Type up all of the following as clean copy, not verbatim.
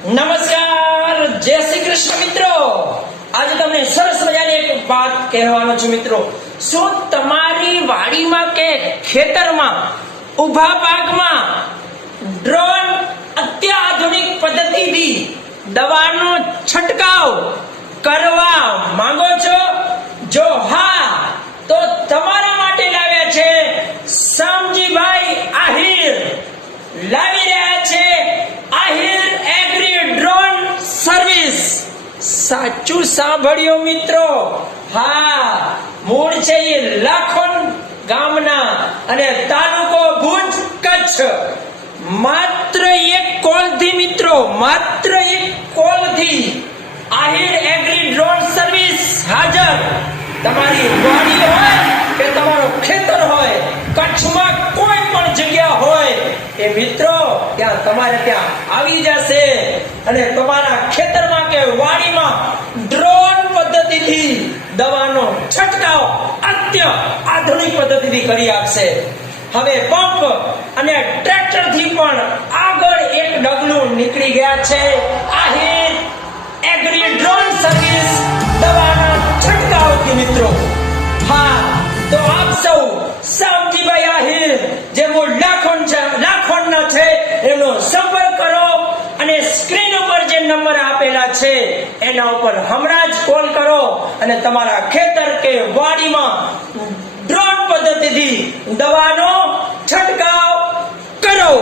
નમસ્કાર, જય શ્રી કૃષ્ણ મિત્રો. આજે તમને સરસ મજાની એક વાત કહેવાનો છું મિત્રો. શું તમારી વાડીમાં કે ખેતરમાં ઊભા પાકમાં ડ્રોન અત્યાધુનિક પદ્ધતિથી દવાનો છંટકાવ કરવા માંગો છો? જો હા, તો તમારા માટે લાવ્યા છે શામજીભાઈ આહિર. લાવી રહ્યા છે આહિર એગ્રી ડ્રોન સર્વિસ. સાચું સાંભળ્યું મિત્રો. હા, મૂળ છે એ લાખોન ગામના અને તાલુકો ભુજ, કચ્છ. માત્ર એક કોલથી મિત્રો, માત્ર એક કોલથી આહિર એગ્રી ડ્રોન સર્વિસ હાજર. તમારી વાડી હોય કે તમારું ખેતર હોય, કચ્છમાં કોઈ પણ જગ્યા હોય એ મિત્રો ત્યાં તમારે ત્યાં આવી જશે અને તમારા ખેતરમાં કે વાડીમાં ડ્રોન પદ્ધતિથી દવાનો છંટકાવ આધુનિક પદ્ધતિથી કરી આપશે. હવે પંપ અને ટ્રેક્ટરથી પણ આગળ એક ડગલું નીકળી ગયા છે આહિર એગ્રી ડ્રોન સર્વિસ દવાના છંટકાવથી મિત્રો. હા, તો આપ સૌ શામજીભાઈ આહિર જે મૂળ લાખોનના છે એમનો સંપર્ક કરો અને સ્ક્રીન ઉપર જે નંબર આપેલા છે એના ઉપર હમણાં જ કોલ કરો અને તમારા ખેતર કે વાડીમાં ડ્રોન પદ્ધતિથી દવાનો છંટકાવ કરો.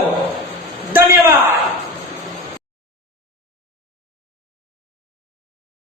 ધન્યવાદ.